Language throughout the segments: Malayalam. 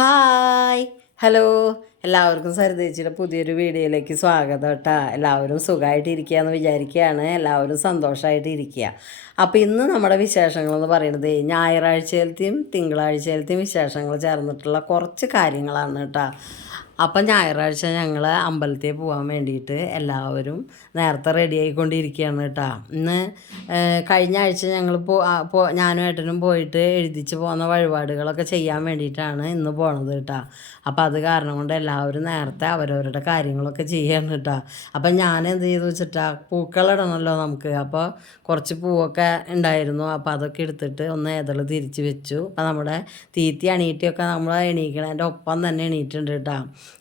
ഹായ്. ഹലോ. എല്ലാവർക്കും സരിതേച്ചിയുടെ പുതിയൊരു വീഡിയോയിലേക്ക് സ്വാഗതം കേട്ടോ. എല്ലാവരും സുഖമായിട്ട് ഇരിക്കുക എന്ന് വിചാരിക്കുകയാണ്. എല്ലാവരും സന്തോഷമായിട്ട് ഇരിക്കുക അപ്പോൾ ഇന്ന് നമ്മുടെ വിശേഷങ്ങളെന്ന് പറയുന്നത് ഞായറാഴ്ചയിലത്തെയും തിങ്കളാഴ്ചയിലത്തെയും വിശേഷങ്ങൾ ചേർന്നിട്ടുള്ള കുറച്ച് കാര്യങ്ങളാണ് കേട്ടോ. അപ്പം ഞായറാഴ്ച ഞങ്ങൾ അമ്പലത്തിൽ പോകാൻ വേണ്ടിയിട്ട് എല്ലാവരും നേരത്തെ റെഡി ആയിക്കൊണ്ടിരിക്കുകയാണ് കേട്ടോ ഇന്ന് കഴിഞ്ഞ ആഴ്ച ഞങ്ങൾ പോ ഞാനും ഏട്ടനും പോയിട്ട് എഴുതിച്ച് പോകുന്ന വഴിപാടുകളൊക്കെ ചെയ്യാൻ വേണ്ടിയിട്ടാണ് ഇന്ന് പോണത് കേട്ടോ അപ്പം അത് കാരണം കൊണ്ട് എല്ലാവരും നേരത്തെ അവരവരുടെ കാര്യങ്ങളൊക്കെ ചെയ്യാണ് കേട്ടോ അപ്പം ഞാൻ എന്ത് ചെയ്തു വെച്ചിട്ടാ പൂക്കളിടണമല്ലോ നമുക്ക്. അപ്പോൾ കുറച്ച് പൂവൊക്കെ ഉണ്ടായിരുന്നു. അപ്പോൾ അതൊക്കെ എടുത്തിട്ട് ഒന്ന് ഏതൾ തിരിച്ച് വെച്ചു. അപ്പം നമ്മുടെ തീറ്റി അണീറ്റിയൊക്കെ നമ്മൾ എണീക്കണതിന്റെ ഒപ്പം തന്നെ എണീറ്റുണ്ട് കേട്ടോ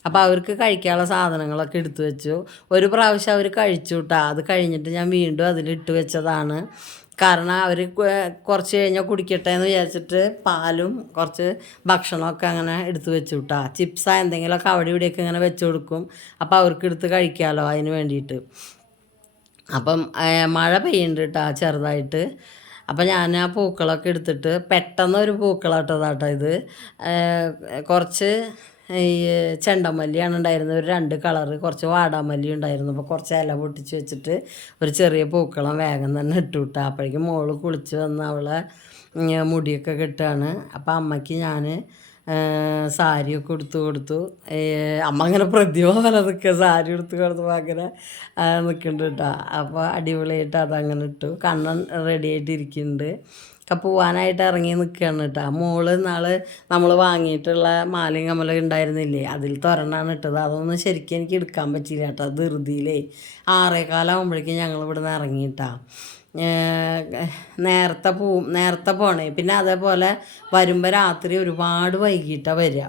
അപ്പോൾ അവർക്ക് കഴിക്കാനുള്ള സാധനങ്ങളൊക്കെ എടുത്തു വെച്ചു. ഒരു പ്രാവശ്യം അവർ കഴിച്ചു കേട്ടോ അത് കഴിഞ്ഞിട്ട് ഞാൻ വീണ്ടും അതിലിട്ട് വെച്ചതാണ്. കാരണം അവർ കുറച്ച് കഴിഞ്ഞാൽ കുടിക്കട്ടെ എന്ന് വിചാരിച്ചിട്ട് പാലും കുറച്ച് ഭക്ഷണമൊക്കെ അങ്ങനെ എടുത്തു വെച്ചു വിട്ടാ ചിപ്സാ എന്തെങ്കിലുമൊക്കെ അവിടെ ഇവിടെയൊക്കെ ഇങ്ങനെ വെച്ച് കൊടുക്കും. അപ്പോൾ അവർക്ക് എടുത്ത് കഴിക്കാമല്ലോ അതിന് വേണ്ടിയിട്ട്. അപ്പം മഴ പെയ്യുന്നുണ്ട് കേട്ടോ ചെറുതായിട്ട്. അപ്പം ഞാൻ ആ പൂക്കളൊക്കെ എടുത്തിട്ട് പെട്ടെന്നൊരു പൂക്കളാട്ടതാട്ടോ ഇത്. കുറച്ച് ഈ ചെണ്ടമല്ലിയാണ് ഉണ്ടായിരുന്നത്. ഒരു രണ്ട് കളറ് കുറച്ച് വാടാമല്ലി ഉണ്ടായിരുന്നു. അപ്പോൾ കുറച്ച് ഇല പൊട്ടിച്ച് വെച്ചിട്ട് ഒരു ചെറിയ പൂക്കളം വേഗം തന്നെ ഇട്ടു അപ്പോഴേക്കും മോൾ കുളിച്ച് വന്ന് അവളെ മുടിയൊക്കെ കെട്ടുകയാണ്. അപ്പോൾ അമ്മയ്ക്ക് ഞാൻ സാരിയൊക്കെ എടുത്ത് കൊടുത്തു. അമ്മ അങ്ങനെ പ്രതിഭ പോലെ നിൽക്കുക. സാരി എടുത്ത് കൊടുത്തപ്പോൾ അങ്ങനെ നിൽക്കുന്നുണ്ട് കേട്ടോ. അപ്പോൾ അടിപൊളിയായിട്ട് അതങ്ങനെ ഇട്ടു. കണ്ണൻ റെഡി ആയിട്ട് ഇരിക്കുന്നുണ്ട് ഒക്കെ പോവാനായിട്ട് ഇറങ്ങി നിൽക്കുകയാണ് കേട്ടോ മോൾ നാൾ നമ്മൾ വാങ്ങിയിട്ടുള്ള മാലയും കമ്മലും ഉണ്ടായിരുന്നില്ലേ? അതിൽ തൊരണ്ടാണ് ഇട്ടത്. അതൊന്നും ശരിക്കും എനിക്ക് എടുക്കാൻ പറ്റിയില്ല കേട്ടോ ധൃതിയിലേ. ആറേക്കാലാകുമ്പോഴേക്കും ഞങ്ങൾ ഇവിടെ നിന്ന് ഇറങ്ങിയിട്ടാ നേരത്തെ പോവും നേരത്തെ പോണേ. പിന്നെ അതേപോലെ വരുമ്പോൾ രാത്രി ഒരുപാട് വൈകിട്ടാണ് വരിക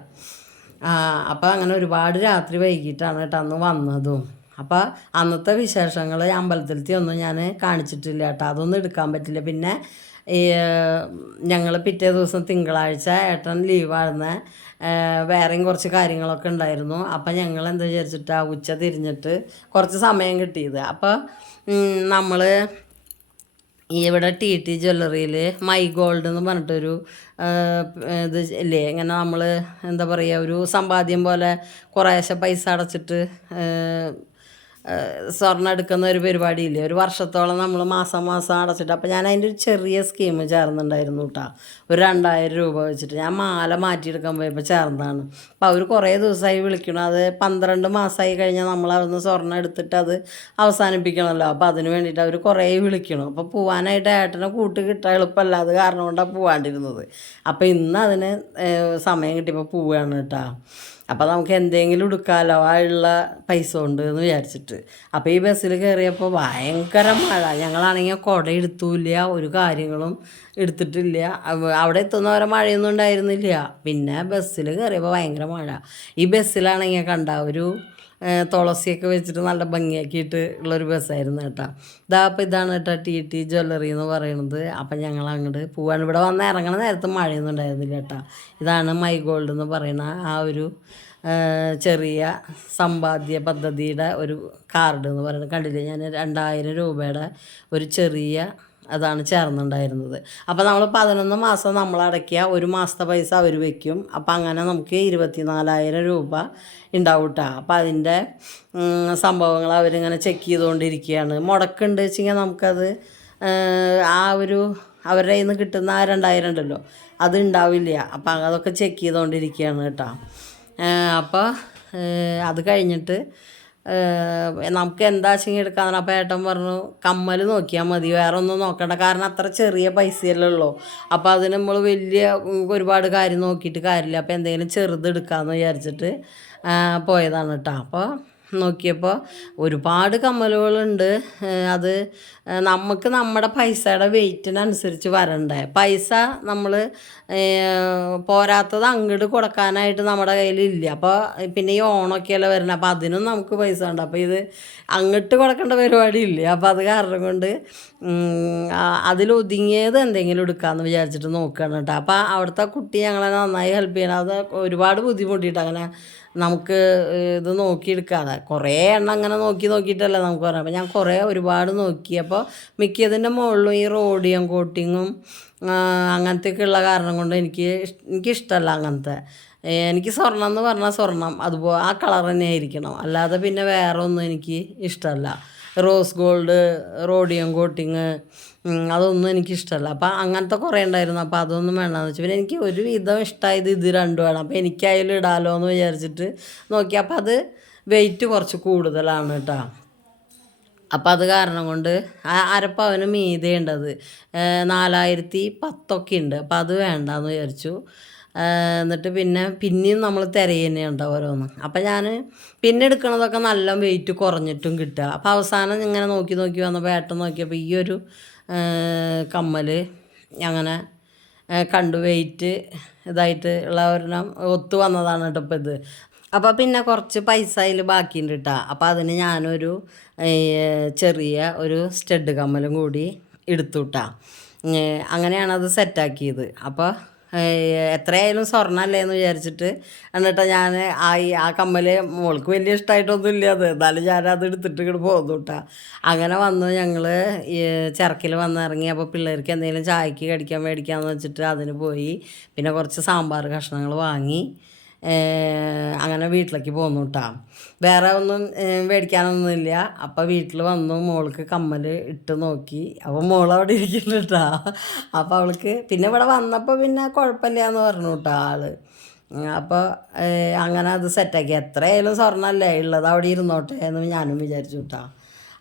അപ്പോൾ അങ്ങനെ ഒരുപാട് രാത്രി വൈകിട്ടാണ് കേട്ടോ അന്ന് വന്നതും. അപ്പോൾ അന്നത്തെ വിശേഷങ്ങൾ അമ്പലത്തിലത്തെ ഒന്നും ഞാൻ കാണിച്ചിട്ടില്ല കേട്ടോ അതൊന്നും എടുക്കാൻ പറ്റില്ല. പിന്നെ ഈ ഞങ്ങൾ പിറ്റേ ദിവസം തിങ്കളാഴ്ച ഏട്ടൻ ലീവായിരുന്ന വേറെയും കുറച്ച് കാര്യങ്ങളൊക്കെ ഉണ്ടായിരുന്നു. അപ്പം ഞങ്ങൾ എന്താ വിചാരിച്ചിട്ടാ ഉച്ച തിരിഞ്ഞിട്ട് കുറച്ച് സമയം കിട്ടിയത്. അപ്പോൾ നമ്മൾ ഇവിടെ ടി ടി ജ്വല്ലറിയിൽ മൈ ഗോൾഡ് എന്ന് പറഞ്ഞിട്ടൊരു ഇത് ഇല്ലേ ഇങ്ങനെ നമ്മൾ എന്താ പറയുക ഒരു സമ്പാദ്യം പോലെ കുറേശ്ശെ പൈസ അടച്ചിട്ട് സ്വർണം എടുക്കുന്ന ഒരു പരിപാടിയില്ലേ? ഒരു വർഷത്തോളം നമ്മൾ മാസം മാസം അടച്ചിട്ട്. അപ്പോൾ ഞാൻ അതിന്റെ ഒരു ചെറിയ സ്കീം ചേർന്നുണ്ടായിരുന്നു കേട്ടോ ഒരു രണ്ടായിരം രൂപ വെച്ചിട്ട്. ഞാൻ മാല മാറ്റിയെടുക്കാൻ പോയപ്പോൾ ചേർന്നതാണ്. അപ്പോൾ അവർ കുറേ ദിവസമായി വിളിക്കണം. അത് പന്ത്രണ്ട് മാസമായി കഴിഞ്ഞാൽ നമ്മൾ അവിടുന്ന് സ്വർണം എടുത്തിട്ട് അത് അവസാനിപ്പിക്കണമല്ലോ അപ്പോൾ അതിന് വേണ്ടിയിട്ട് അവർ കുറേ വിളിക്കണം. അപ്പോൾ പോവാനായിട്ട് ഏട്ടനെ കൂട്ട് കിട്ടാൻ എളുപ്പമല്ല. അത് കാരണം കൊണ്ടാണ് പോവാണ്ടിരുന്നത്. അപ്പോൾ ഇന്ന് അതിന് സമയം കിട്ടിയപ്പോൾ പോവുകയാണ് കേട്ടോ അപ്പോൾ നമുക്ക് എന്തെങ്കിലും എടുക്കാമല്ലോ ആ ഉള്ള പൈസ ഉണ്ട് എന്ന് വിചാരിച്ചിട്ട്. അപ്പോൾ ഈ ബസ്സിൽ കയറിയപ്പോൾ ഭയങ്കര മഴ. ഞങ്ങളാണെങ്കിൽ കുട എടുത്തൂല്ല ഒരു കാര്യങ്ങളും എടുത്തിട്ടില്ല. അവിടെ എത്തുന്നവരെ മഴയൊന്നും ഉണ്ടായിരുന്നില്ല. പിന്നെ ബസ്സിൽ കയറിയപ്പോൾ ഭയങ്കര മഴ. ഈ ബസ്സിലാണെങ്കിൽ കണ്ട ഒരു തുളസിയൊക്കെ വെച്ചിട്ട് നല്ല ഭംഗിയാക്കിയിട്ട് ഉള്ളൊരു ബസ്സായിരുന്നു കേട്ടോ. ഇതാ അപ്പോൾ ഇതാണ് കേട്ടോ ടി ടി ജ്വല്ലറി എന്ന് പറയുന്നത് അപ്പം ഞങ്ങൾ അങ്ങോട്ട് പോവാണ്. ഇവിടെ വന്ന് ഇറങ്ങണ നേരത്ത് മഴയൊന്നും ഉണ്ടായിരുന്നില്ല കേട്ടോ. ഇതാണ് മൈ ഗോൾഡ് എന്ന് പറയുന്ന ആ ഒരു ചെറിയ സമ്പാദ്യ പദ്ധതിയുടെ ഒരു കാർഡ് എന്ന് പറയുന്നത്. കണ്ടില്ലേ? ഞാൻ രണ്ടായിരം രൂപയുടെ ഒരു ചെറിയ അതാണ് ചേർന്നുണ്ടായിരുന്നത്. അപ്പോൾ നമ്മൾ പതിനൊന്ന് മാസം നമ്മൾ അടയ്ക്കുക ഒരു മാസത്തെ പൈസ അവർ വയ്ക്കും അപ്പോൾ അങ്ങനെ നമുക്ക് ഇരുപത്തി നാലായിരം രൂപ ഉണ്ടാവും കേട്ടോ അപ്പോൾ അതിന്റെ സംഭവങ്ങൾ അവരിങ്ങനെ ചെക്ക് ചെയ്തുകൊണ്ടിരിക്കുകയാണ് മുടക്കുണ്ട് വെച്ചെങ്കിൽ നമുക്കത് ആ ഒരു അവരുടെ കയ്യിൽ നിന്ന് കിട്ടുന്ന ആ രണ്ടായിരം ഉണ്ടല്ലോ അത് ഉണ്ടാവില്ല അപ്പം അതൊക്കെ ചെക്ക് ചെയ്തുകൊണ്ടിരിക്കുകയാണ് കേട്ടോ. അപ്പോൾ അത് കഴിഞ്ഞിട്ട് നമുക്ക് എന്താ വെച്ചെങ്കിൽ എടുക്കാന്ന് അപ്പോൾ ഏട്ടൻ പറഞ്ഞു കമ്മൽ നോക്കിയാൽ മതി വേറെ ഒന്നും നോക്കണ്ട കാരണം അത്ര ചെറിയ പൈസയല്ലേ ഉള്ളൂ. അപ്പോൾ അതിന് നമ്മൾ വലിയ ഒരുപാട് കാര്യം നോക്കിയിട്ട് കാര്യമില്ല. അപ്പോൾ എന്തെങ്കിലും ചെറുത് എടുക്കാമെന്ന് വിചാരിച്ചിട്ട് പോയതാണ് കേട്ടോ അപ്പോൾ നോക്കിയപ്പോൾ ഒരുപാട് കമ്മലുകളുണ്ട്. അത് നമുക്ക് നമ്മുടെ പൈസയുടെ വെയിറ്റിനനുസരിച്ച് വരണ്ടേ. പൈസ നമ്മൾ പോരാത്തത് അങ്ങോട്ട് കൊടുക്കാനായിട്ട് നമ്മുടെ കയ്യിലില്ല. അപ്പോൾ പിന്നെ ഈ ഓണമൊക്കെയല്ലേ വരുന്നത് അപ്പോൾ അതിനും നമുക്ക് പൈസ ഉണ്ട് അപ്പോൾ ഇത് അങ്ങോട്ട് കൊടുക്കേണ്ട പരിപാടി ഇല്ല അപ്പോൾ അത് കാരണം കൊണ്ട് അതിലൊതുങ്ങിയത് എന്തെങ്കിലും എടുക്കാമെന്ന് വിചാരിച്ചിട്ട് നോക്കുകയാണ് കേട്ടോ. അപ്പോൾ അവിടുത്തെ കുട്ടി ഞങ്ങളെ നന്നായി ഹെൽപ്പ് ചെയ്യണം. അത് ഒരുപാട് ബുദ്ധിമുട്ടിയിട്ട് അങ്ങനെ നമുക്ക് ഇത് നോക്കിയെടുക്കാതെ. കുറേ എണ്ണം അങ്ങനെ നോക്കി നോക്കിയിട്ടല്ല നമുക്ക് പറയാം അപ്പോൾ ഞാൻ കുറേ ഒരുപാട് നോക്കി. അപ്പോൾ മിക്കതിന്റെ മുകളിലും ഈ റോഡിയം കോട്ടിങ്ങും അങ്ങനത്തെയൊക്കെ ഉള്ള കാരണം കൊണ്ട് എനിക്ക് എനിക്കിഷ്ടമല്ല അങ്ങനത്തെ. എനിക്ക് സ്വർണം എന്ന് പറഞ്ഞാൽ സ്വർണം അതുപോലെ ആ കളർ തന്നെ ആയിരിക്കണം അല്ലാതെ പിന്നെ വേറെ ഒന്നും എനിക്ക് ഇഷ്ടമല്ല റോസ് ഗോൾഡ് റോഡിയം കോട്ടിങ് അതൊന്നും എനിക്കിഷ്ടമല്ല അപ്പം അങ്ങനത്തെ കുറേ ഉണ്ടായിരുന്നു. അപ്പോൾ അതൊന്നും വേണമെന്ന് വെച്ചു. പിന്നെ എനിക്ക് ഒരു വിധം ഇഷ്ടമായത് ഇത് രണ്ടുമാണ് അപ്പോൾ എനിക്കതിൽ ഇടാലോ എന്ന് വിചാരിച്ചിട്ട് നോക്കി. അപ്പോൾ അത് വെയിറ്റ് കുറച്ച് കൂടുതലാണ് കേട്ടോ. അപ്പം അത് കാരണം കൊണ്ട് ആ അരപ്പവന് മീതയുണ്ടത് നാലായിരത്തി പത്തൊക്കെ ഉണ്ട്. അപ്പം അത് വേണ്ടെന്ന് വിചാരിച്ചു. എന്നിട്ട് പിന്നെ പിന്നെയും നമ്മൾ തിരയുന്നുണ്ട് ഓരോന്ന്. അപ്പം ഞാൻ പിന്നെ എടുക്കണതൊക്കെ നല്ല വെയിറ്റ് കുറഞ്ഞിട്ടും കിട്ടുക. അപ്പോൾ അവസാനം ഇങ്ങനെ നോക്കി നോക്കി വന്നപ്പോൾ ഏട്ടൻ നോക്കിയപ്പോൾ ഈ ഒരു കമ്മൽ അങ്ങനെ കണ്ടു വെയിറ്റ് ഇതായിട്ട് ഉള്ള ഒരെണ്ണം ഒത്തു വന്നതാണ് കേട്ടോ ഇപ്പം ഇത്. അപ്പോൾ പിന്നെ കുറച്ച് പൈസ അതിൽ ബാക്കിയുണ്ട് കേട്ടോ. അപ്പോൾ അതിന് ഞാനൊരു ചെറിയ ഒരു സ്റ്റഡ് കമ്മലും കൂടി എടുത്തു കേട്ടോ. അങ്ങനെയാണ് അത് സെറ്റാക്കിയത് അപ്പോൾ എത്രയായാലും സ്വർണമല്ലേ എന്ന് വിചാരിച്ചിട്ട്. എന്നിട്ട് ഞാൻ ആ ആ കമ്മൽ മോൾക്ക് വലിയ ഇഷ്ടമായിട്ടൊന്നും ഇല്ല അത്. എന്നാലും ഞാനത് എടുത്തിട്ട് ഇങ്ങോട്ട് പോകുന്നു കേട്ടോ അങ്ങനെ വന്നു ഞങ്ങൾ ചിറക്കിൽ വന്നിറങ്ങി അപ്പോൾ പിള്ളേർക്ക് എന്തെങ്കിലും ചായക്ക് കടിക്കാൻ മേടിക്കാമെന്ന് വെച്ചിട്ട് അതിന് പോയി. പിന്നെ കുറച്ച് സാമ്പാർ കഷ്ണങ്ങൾ വാങ്ങി. അങ്ങനെ വീട്ടിലേക്ക് പോന്നു കേട്ടോ വേറെ ഒന്നും മേടിക്കാനൊന്നുമില്ല. അപ്പം വീട്ടിൽ വന്നു മോൾക്ക് കമ്മൽ ഇട്ട് നോക്കി. അപ്പോൾ മോൾ അവിടെ ഇരിക്കുന്നു കേട്ടോ അപ്പോൾ അവൾക്ക് പിന്നെ ഇവിടെ വന്നപ്പോൾ പിന്നെ കുഴപ്പമില്ല എന്ന് പറഞ്ഞു കേട്ടോ ആൾ. അപ്പോൾ അങ്ങനെ അത് സെറ്റാക്കി എത്രയായാലും സ്വർണമല്ലേ ഉള്ളത് അവിടെ ഇരുന്നോട്ടെ എന്ന് ഞാനും വിചാരിച്ചു കേട്ടോ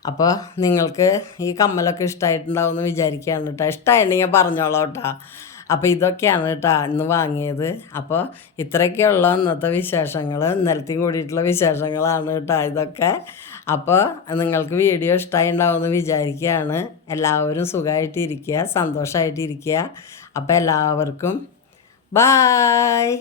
അപ്പോൾ നിങ്ങൾക്ക് ഈ കമ്മലൊക്കെ ഇഷ്ടമായിട്ടുണ്ടാവും എന്ന് വിചാരിക്കുകയാണ് കേട്ടോ ഇഷ്ടമായിട്ടുണ്ടെങ്കിൽ പറഞ്ഞോളാം കേട്ടോ അപ്പോൾ ഇതൊക്കെയാണ് കേട്ടോ ഇന്ന് വാങ്ങിയത്. അപ്പോൾ ഇത്രയൊക്കെയുള്ള ഇന്നത്തെ വിശേഷങ്ങൾ ഇന്നലത്തെയും കൂടിയിട്ടുള്ള വിശേഷങ്ങളാണ് കേട്ടോ ഇതൊക്കെ. അപ്പോൾ നിങ്ങൾക്ക് വീഡിയോ ഇഷ്ടമായി ഉണ്ടാവുമെന്ന് വിചാരിക്കുകയാണ് എല്ലാവരും സുഖമായിട്ടിരിക്കുക സന്തോഷമായിട്ടിരിക്കുക അപ്പോൾ എല്ലാവർക്കും ബായ്.